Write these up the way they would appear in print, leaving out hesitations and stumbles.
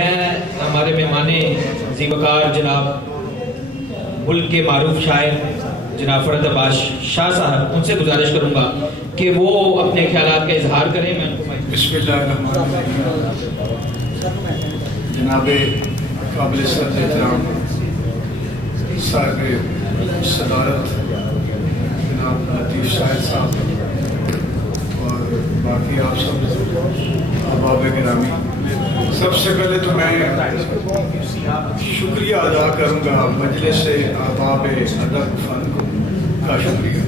میں ہمارے مہمان زیوکار جناب ملک کے معروف شاعر جناب فرحت عباس شاہ صاحب، ان سے گزارش کروں گا کہ وہ اپنے خیالات کا اظہار کریں. میں ان کو بسم اللہ الرحمن الرحیم. جناب قابل صدر احترام صاحب صدارت جناب لطیف شاہد صاحب اور باقی آپ سب احباب گرامی، سب سے پہلے تو میں شکریہ ادا کروں گا مجلس احباب ادب فن کا شکریہ،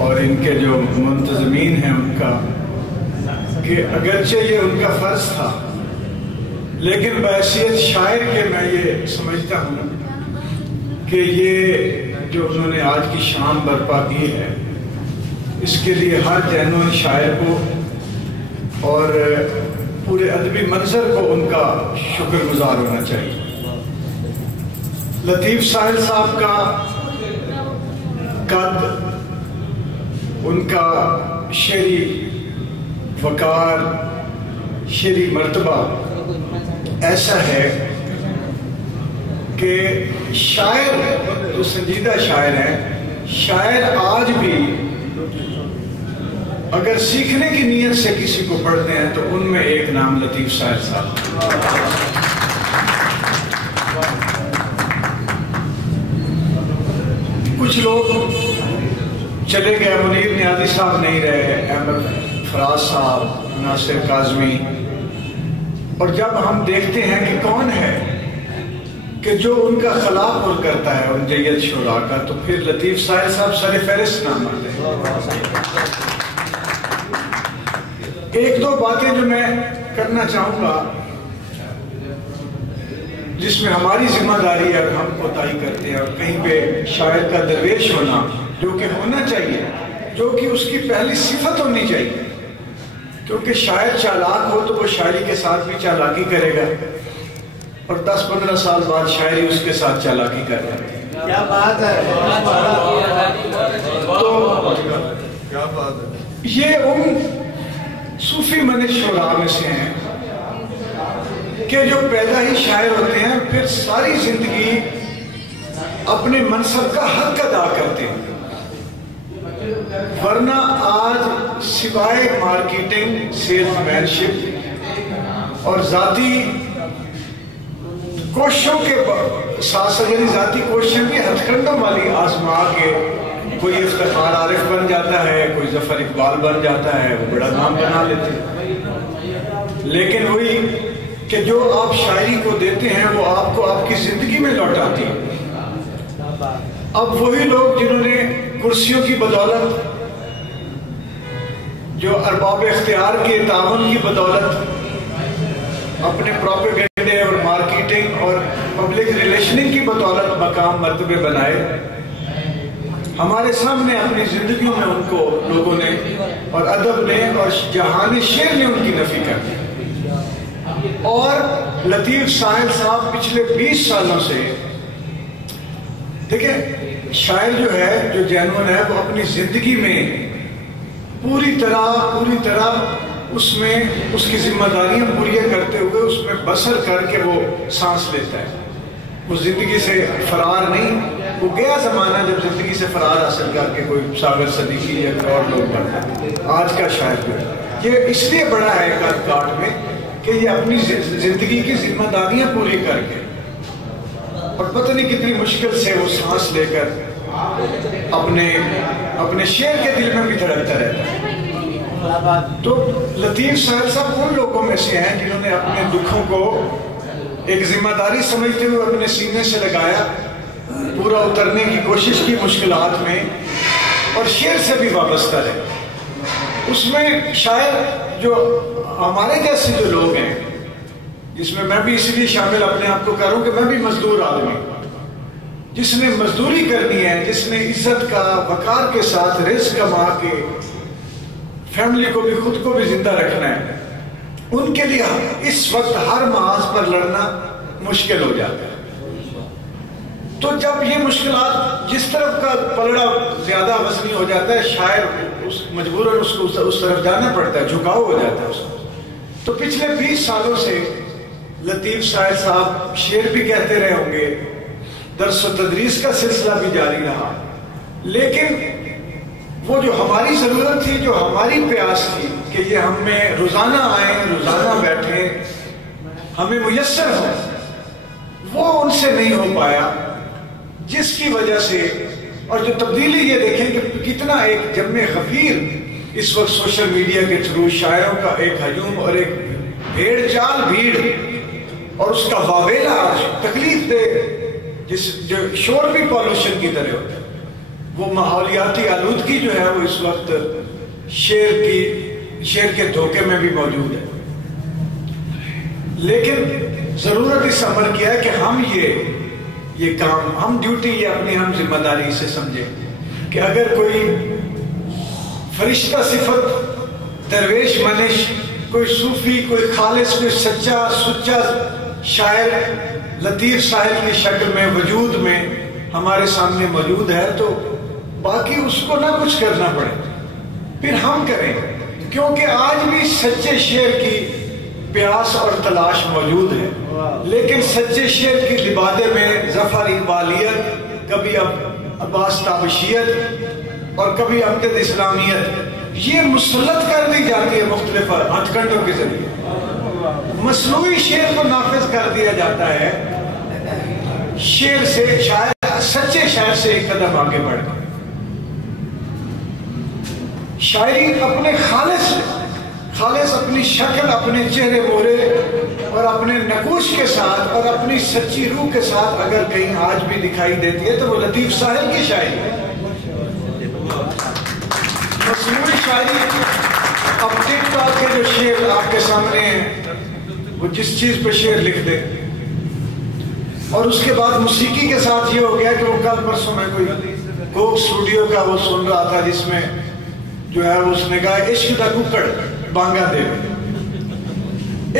اور ان کے جو منتظمین ہیں ان کا، کہ اگرچہ یہ ان کا فرض تھا لیکن بحیثیت شاعر کے میں یہ سمجھتا ہوں کہ یہ جو انہوں نے آج کی شام برپا کی ہے اس کے لیے ہر جینوئن شاعر کو اور پورے ادبی منظر کو ان کا شکر گزار ہونا چاہیے. لطیف ساحل صاحب کا قد، ان کا شعری وقار، شعری مرتبہ ایسا ہے کہ شاعر جو سنجیدہ شاعر ہیں، شاعر آج بھی اگر سیکھنے کی نیت سے کسی کو پڑھتے ہیں تو ان میں ایک نام لطیف ساحل صاحب. کچھ لوگ چلے گئے، منیر نیازی صاحب نہیں رہے، احمد فراز صاحب، ناصر کاظمی، اور جب ہم دیکھتے ہیں کہ کون ہے کہ جو ان کا خلاف پر کرتا ہے ان جید شعراء کا، تو پھر لطیف ساحل صاحب سر فہرست نام آتے ہیں. ایک دو باتیں جو میں کرنا چاہوں گا جس میں ہماری ذمہ داری ہے، ہم کوتاہی کرتے ہیں، اور کہیں پہ شاعر کا درویش ہونا جو کہ ہونا چاہیے، جو کہ اس کی پہلی صفت ہونی چاہیے، کیونکہ شاعر چالاک ہو تو وہ شاعری کے ساتھ بھی چالاکی کرے گا، اور 10-15 سال بعد شاعری اس کے ساتھ چالاکی کر رہا ہے. کیا بات ہے! تو یہ ان صوفی منش شعراء میں سے ہیں کہ جو پیدا ہی شاعر ہوتے ہیں، پھر ساری زندگی اپنے منصب کا حق ادا کرتے ہیں. ورنہ آج سوائے مارکیٹنگ، سیلز مین شپ اور ذاتی کوششوں کے ساتھ ساتھ، یعنی ذاتی کوششیں بھی ہتھ کنڈوں والی آزما کے کوئی افتخار عارف بن جاتا ہے، کوئی ظفر اقبال بن جاتا ہے، وہ بڑا نام بنا لیتے ہیں. لیکن وہی کہ جو آپ شاعری کو دیتے ہیں وہ آپ کو آپ کی زندگی میں لوٹاتی ہے. اب وہی لوگ جنہوں نے کرسیوں کی بدولت، جو ارباب اختیار کے تعاون کی بدولت، اپنے پروپیگنڈے اور مارکیٹنگ اور پبلک ریلیشننگ کی بدولت مقام مرتبے بنائے، ہمارے سامنے اپنی زندگیوں میں ان کو لوگوں نے اور ادب نے اور جہان شعر نے ان کی نفی کر دی. اور لطیف ساحل صاحب پچھلے 20 سالوں سے، دیکھیں شاعر جو ہے، جو جینون ہے، وہ اپنی زندگی میں پوری طرح اس میں اس کی ذمہ داریاں پوری کرتے ہوئے اس میں بسر کر کے وہ سانس لیتا ہے. وہ زندگی سے فرار نہیں. وہ گیا زمانہ جب زندگی سے فرار حاصل کر کے کوئی ساگر صدیقی یا اور لوگ بنتا ہے. آج کا شاعر جو ہے یہ اس لیے بڑا ہے قد کاٹ میں کہ یہ اپنی زندگی کی ذمہ داریاں پوری کر کے اور پتہ نہیں کتنی مشکل سے وہ سانس لے کر اپنے شعر کے دل میں بھی دھڑکتا رہتا ہے. تو لطیف ساحل صاحب ان لوگوں میں سے ہیں جنہوں نے اپنے دکھوں کو ایک ذمہ داری سمجھتے ہوئے اپنے سینے سے لگایا، پورا اترنے کی کوشش کی مشکلات میں، اور شعر سے بھی وابستہ رہے. اس میں شاعر جو ہمارے جیسے جو لوگ ہیں، جس میں میں بھی اس لیے شامل اپنے آپ کو کروں کہ میں بھی مزدور آدمی، جس نے مزدوری کرنی ہے، جس نے عزت کا وقار کے ساتھ رزق کما کے فیملی کو بھی خود کو بھی زندہ رکھنا ہے، ان کے لیے اس وقت ہر محاذ پر لڑنا مشکل ہو جاتا ہے. تو جب یہ مشکلات، جس طرف کا پلڑا زیادہ وزنی ہو جاتا ہے، شاعر مجبوراً اس طرف جانا پڑتا ہے، جھکاؤ ہو جاتا ہے اس کو. تو پچھلے 20 سالوں سے لطیف شاعر صاحب شعر بھی کہتے رہے ہوں گے، درس و تدریس کا سلسلہ بھی جاری رہا، لیکن وہ جو ہماری ضرورت تھی، جو ہماری پیاس تھی کہ یہ ہم میں روزانہ آئیں، روزانہ بیٹھیں، ہمیں میسر ہو، وہ ان سے نہیں ہو پایا، جس کی وجہ سے اور جو تبدیلی یہ دیکھیں کہ کتنا ایک جمع غفیر اس وقت سوشل میڈیا کے تھرو شاعروں کا ایک ہجوم اور ایک بھیڑ چال بھیڑ اور اس کا واویلا تکلیف دے، جو شور بھی پالوشن کی طرح ہوتا ہے، وہ ماحولیاتی آلودگی جو ہے وہ اس وقت شعر کے دھوکے میں بھی موجود ہے۔ لیکن ضرورت اس عمل کی ہے کہ ہم یہ کام، ہم ڈیوٹی یا اپنی ہم ذمہ داری سے سمجھیں کہ اگر کوئی فرشتہ صفت، درویش منش، کوئی صوفی، کوئی خالص، کوئی سچا شاعر لطیف صاحب کی شکل میں وجود میں ہمارے سامنے موجود ہے تو باقی اس کو نہ کچھ کرنا پڑے، پھر ہم کریں، کیونکہ آج بھی سچے شعر کی پیاس اور تلاش موجود ہے، لیکن سچے شعر کی لبادے میں ظفر اقبالیت، کبھی عباس تابشیت اور کبھی امجد اسلامیت یہ مسلط کر دی جاتی ہے مختلف ہتھ کنڈوں کے ذریعے، مصنوعی شعر کو نافذ کر دیا جاتا ہے، شعر سے شاعر سچے شاعر سے ایک قدم آگے بڑھ گئے۔ شاعری اپنے خالص اپنی شکل، اپنے چہرے مورے اور اپنے نقوش کے ساتھ اور اپنی سچی روح کے ساتھ اگر کہیں آج بھی دکھائی دیتی ہے تو وہ لطیف صاحب کی شاعری ہے۔ مصنوعی شاعری، اب ٹک ٹاک کے جو شعر آپ کے سامنے ہیں وہ جس چیز پہ شعر لکھ دے، اور اس کے بعد موسیقی کے ساتھ یہ ہو گیا کہ وہ کل پرسوں میں کوئی کوک اسٹوڈیو کا وہ سن رہا تھا جس میں جو ہے اس نے کہا عشق دا ککڑ بانگا دے،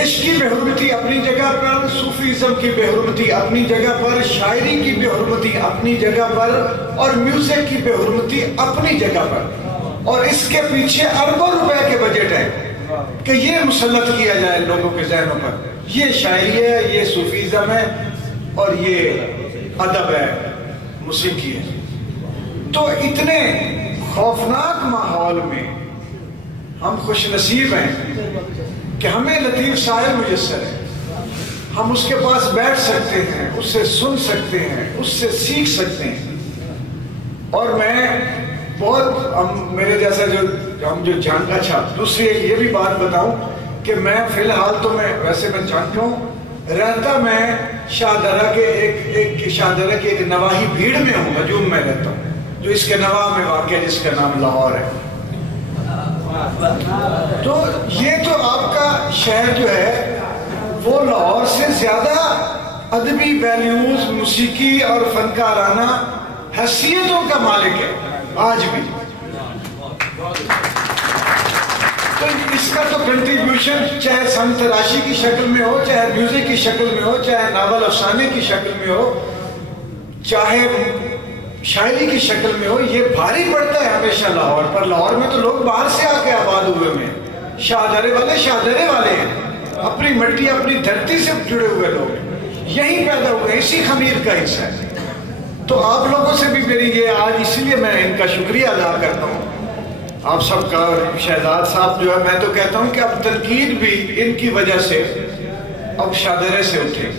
عشق کی بے حرمتی اپنی جگہ پر، صوفیزم کی بے حرمتی اپنی جگہ پر، شاعری کی بے حرمتی اپنی جگہ پر، اور میوزک کی بے حرمتی اپنی جگہ پر، اور اس کے پیچھے اربوں روپے کے بجٹ ہے کہ یہ مسلط کیا جائے لوگوں کے ذہنوں پر، یہ شاعری ہے، یہ صوفیزم ہے اور یہ ادب ہے، موسیقی ہے۔ تو اتنے خوفناک ماحول میں ہم خوش نصیب ہیں کہ ہمیں لطیف صاحب میسر ہے، ہم اس کے پاس بیٹھ سکتے ہیں، اس سے سن سکتے ہیں، اس سے سیکھ سکتے ہیں، اور میں بہت میرے جیسا جو جان، اچھا دوسری ایک یہ بھی بات بتاؤں کہ میں فی الحال تو میں ویسے میں جانتا ہوں رہتا، میں شاہدرہ کے ایک نواحی بھیڑ میں ہوں، ہجوم میں رہتا ہوں، جو اس کے نواح میں واقع ہے جس کا نام لاہور ہے۔ تو یہ تو آپ کا شہر جو ہے وہ لاہور سے زیادہ ادبی ویلیوز، موسیقی اور فنکارانہ حیثیتوں کا مالک ہے آج بھی۔ تو اس کا تو کنٹریبیوشن چاہے سنگ تراشی کی شکل میں ہو، چاہے میوزک کی شکل میں ہو، چاہے ناول افسانے کی شکل میں ہو، چاہے شاعری کی شکل میں ہو، یہ بھاری پڑتا ہے ہمیشہ لاہور پر۔ لاہور میں تو لوگ باہر سے آ کے آباد ہوئے ہیں، شاہدرے والے ہیں، اپنی مٹی اپنی دھرتی سے جڑے ہوئے لوگ یہیں پیدا ہوئے، اسی خمیر کا حصہ ہے۔ تو آپ لوگوں سے بھی میری یہ آج اس لیے میں ان کا شکریہ ادا کرتا ہوں، آپ سب کا۔ شہزاد صاحب جو ہے میں تو کہتا ہوں کہ اب تنقید بھی ان کی وجہ سے اب شاہدرے سے اٹھے،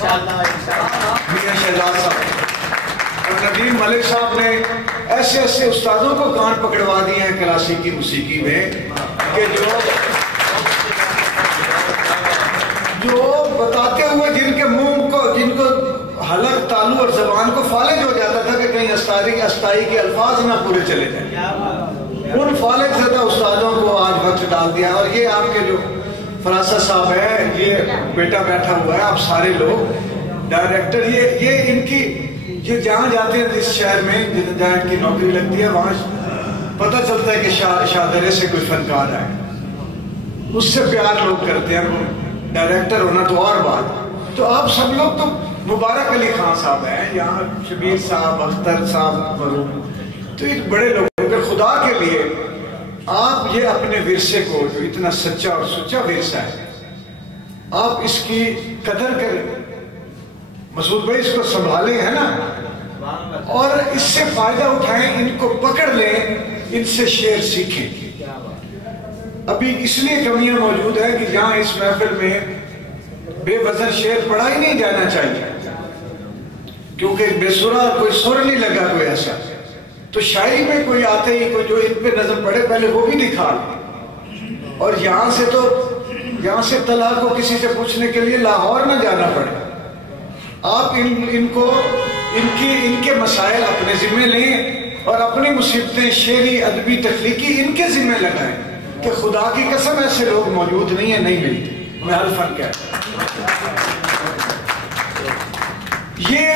میاں شہزاد صاحب اور ندیم ملک صاحب نے ایسے استادوں کو کان پکڑوا دیے ہیں کلاسیکی موسیقی میں کہ جو بتاتے ہوئے جن کے منہ کو، جن کو حلق، تالو اور زبان کو فالج ہو جاتا تھا کہ کہیں استائی کے الفاظ نہ پورے چلے جائیں، ان فالج زدہ استادوں کو آج وقت ڈال دیا۔ اور یہ آپ کے جو فراست صاحب ہیں، یہ بیٹا بیٹھا ہوا ہے، آپ سارے لوگ ڈائریکٹر، یہ ان کی، یہ جہاں جاتے ہیں جس شہر میں جہاں ان کی نوکری لگتی ہے وہاں پتہ چلتا ہے کہ شاہدرے سے کوئی فنکار ہے، اس سے پیار لوگ کرتے ہیں، وہ ڈائریکٹر ہونا تو اور بات۔ تو آپ سب لوگ تو مبارک علی خان صاحب ہیں، یہاں شبیر صاحب، اختر صاحب، مرحوم، تو ایک بڑے لوگ کہ خدا کے لیے آپ یہ اپنے ورثے کو، جو اتنا سچا اور سچا ورثہ ہے، آپ اس کی قدر کریں، مسعود بھائی اس کو سنبھالیں، ہے نا، اور اس سے فائدہ اٹھائیں، ان کو پکڑ لیں، ان سے شعر سیکھیں۔ ابھی اس لیے کمیاں موجود ہیں کہ یہاں اس محفل میں بے وزن شعر پڑھا ہی نہیں جانا چاہیے، کیونکہ بے سرا کوئی سر نہیں لگا کوئی ایسا، تو شاعری میں کوئی آتے ہی کوئی جو ان پہ نظر پڑے پہلے وہ بھی دکھا لیں، اور یہاں سے طلحہ کو کسی سے پوچھنے کے لیے لاہور نہ جانا پڑے۔ آپ ان کے مسائل اپنے ذمہ لیں اور اپنی مصیبتیں شعری، ادبی، تخلیقی ان کے ذمہ لگائیں کہ خدا کی قسم ایسے لوگ موجود نہیں ہیں، نہیں ملتے۔ میں الفن کہتا ہوں، یہ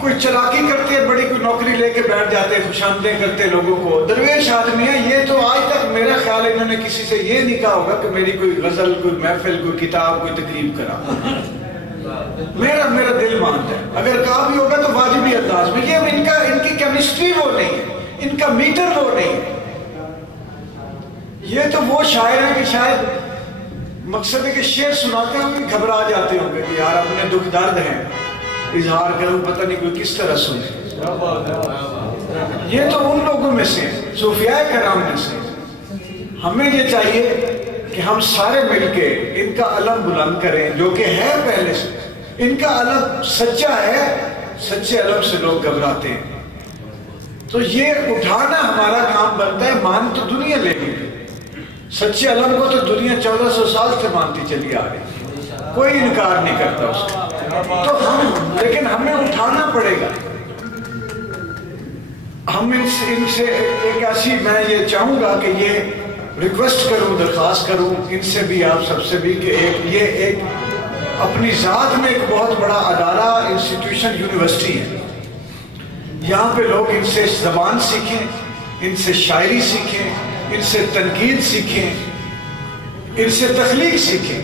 کوئی چلاکی کرتے ہیں، بڑی کوئی نوکری لے کے بیٹھ جاتے ہیں، خوشامدیں کرتے لوگوں کو، درویش آدمی ہیں یہ، تو آج تک میرا خیال ہے انہوں نے کسی سے یہ نہیں کہا ہوگا کہ میری کوئی غزل، کوئی محفل، کوئی کتاب، کوئی تقریب کرا۔ میرا دل مانتا ہے، اگر کہا بھی ہوگا تو واجبی انداز میں۔ یہ ان کی کیمسٹری وہ نہیں ہے، ان کا میٹر وہ نہیں ہے۔ یہ تو وہ شاعر ہیں کہ شاید مقصد ہے کہ شعر سناتے ہوئے گھبرا جاتے ہوں گے کہ یار اپنے دکھ درد ہیں اظہار کروں، پتہ نہیں کوئی کس طرح سنے۔ یہ تو ان لوگوں میں سے صوفیاء کرام میں سے۔ ہمیں یہ چاہیے کہ ہم سارے مل کے ان کا علم بلند کریں، جو کہ ہے پہلے سے، ان کا علم سچا ہے، سچے علم سے لوگ گھبراتے ہیں، تو یہ اٹھانا ہمارا کام بنتا ہے۔ مان تو دنیا لے گی، سچے علم کو تو دنیا 1400 سال سے مانتی چلی آ رہی، کوئی انکار نہیں کرتا اس کا، تو لیکن ہمیں اٹھانا پڑے گا۔ ہم ان سے ایک ایسی، میں یہ چاہوں گا کہ یہ ریکویسٹ کروں، درخواست کروں ان سے بھی، آپ سب سے بھی، کہ یہ ایک اپنی ذات میں ایک بہت بڑا ادارہ، انسٹیٹیوشن، یونیورسٹی ہے۔ یہاں پہ لوگ ان سے زبان سیکھیں، ان سے شاعری سیکھیں، ان سے تنقید سیکھیں، ان سے تخلیق سیکھیں۔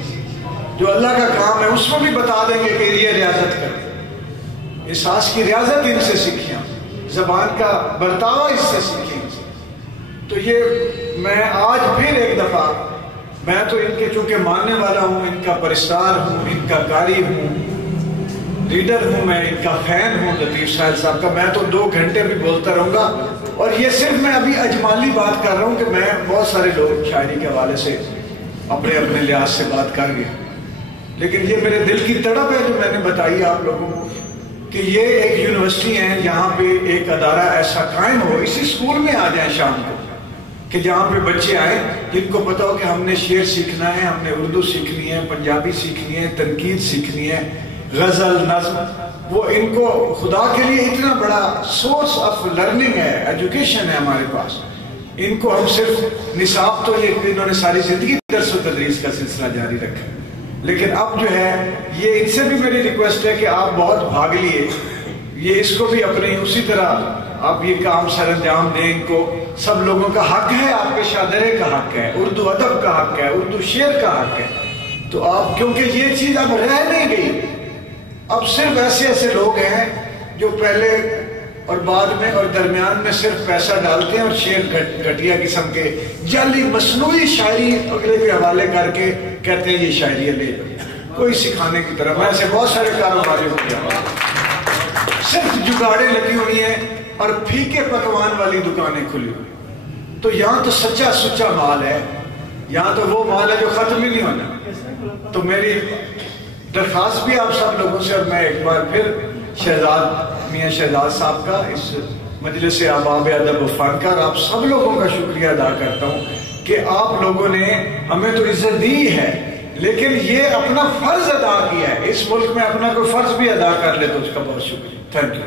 جو اللہ کا کام ہے اس کو بھی بتا دیں گے کہ یہ ریاضت کریں، احساس کی ریاضت ان سے سیکھیں، زبان کا برتاوا اس سے سیکھیں۔ تو یہ میں آج پھر ایک دفعہ، میں تو ان کے چونکہ ماننے والا ہوں، ان کا پرستار ہوں، ان کا قاری ہوں، لیڈر ہوں، میں ان کا فین ہوں لطیف ساحل صاحب کا، میں تو 2 گھنٹے بھی بولتا رہوں گا۔ اور یہ صرف میں ابھی اجمالی بات کر رہا ہوں کہ میں بہت سارے لوگ شاعری کے حوالے سے اپنے لحاظ سے بات کر گئے، لیکن یہ میرے دل کی تڑپ ہے جو میں نے بتائی آپ لوگوں کو کہ یہ ایک یونیورسٹی ہے، جہاں پہ ایک ادارہ ایسا قائم ہو۔ اسی اسکول میں آ جائیں شام کو، کہ جہاں پہ بچے آئیں جن کو پتا ہو کہ ہم نے شعر سیکھنا ہے، ہم نے اردو سیکھنی ہے، پنجابی سیکھنی ہے، تنقید سیکھنی ہے، غزل، نظم، وہ ان کو خدا کے لیے اتنا بڑا سورس آف لرننگ ہے، ایجوکیشن ہے ہمارے پاس۔ ان کو ہم صرف نصاب تو یہ انہوں نے ساری زندگی درس و تدریس کا سلسلہ جاری رکھا، لیکن اب جو ہے یہ ان سے بھی میری ریکویسٹ ہے کہ آپ بہت بھاگ لیے، یہ اس کو بھی اپنی اسی طرح آپ یہ کام سر انجام دیں۔ ان کو سب لوگوں کا حق ہے، آپ کے شاعری کا حق ہے، اردو ادب کا حق ہے، اردو شعر کا حق ہے، تو آپ، کیونکہ یہ چیز اب رہ نہیں گئی، اب صرف ایسے لوگ ہیں جو پہلے اور بعد میں اور درمیان میں صرف پیسہ ڈالتے ہیں اور شعر گھٹیا قسم کے جعلی مصنوعی شاعری اگلے کے حوالے کر کے کہتے ہیں یہ شاعری لے، کوئی سکھانے کی طرف۔ ایسے بہت سارے کاروباری ہو گیا، صرف جگاڑیں لگی ہوئی ہیں اور پھیکے پکوان والی دکانیں کھلی ہوئی۔ تو یہاں تو سچا سچا مال ہے، یہاں تو وہ مال ہے جو ختم ہی نہیں ہونا۔ تو میری درخواست بھی آپ سب لوگوں سے، اور میں ایک بار پھر میاں شہزاد صاحب کا، اس مجلس احباب ادب و فن کا، آپ سب لوگوں کا شکریہ ادا کرتا ہوں کہ آپ لوگوں نے ہمیں تو عزت دی ہے، لیکن یہ اپنا فرض ادا کیا ہے۔ اس ملک میں اپنا کوئی فرض بھی ادا کر لے تو اس کا بہت شکریہ۔ Thank you.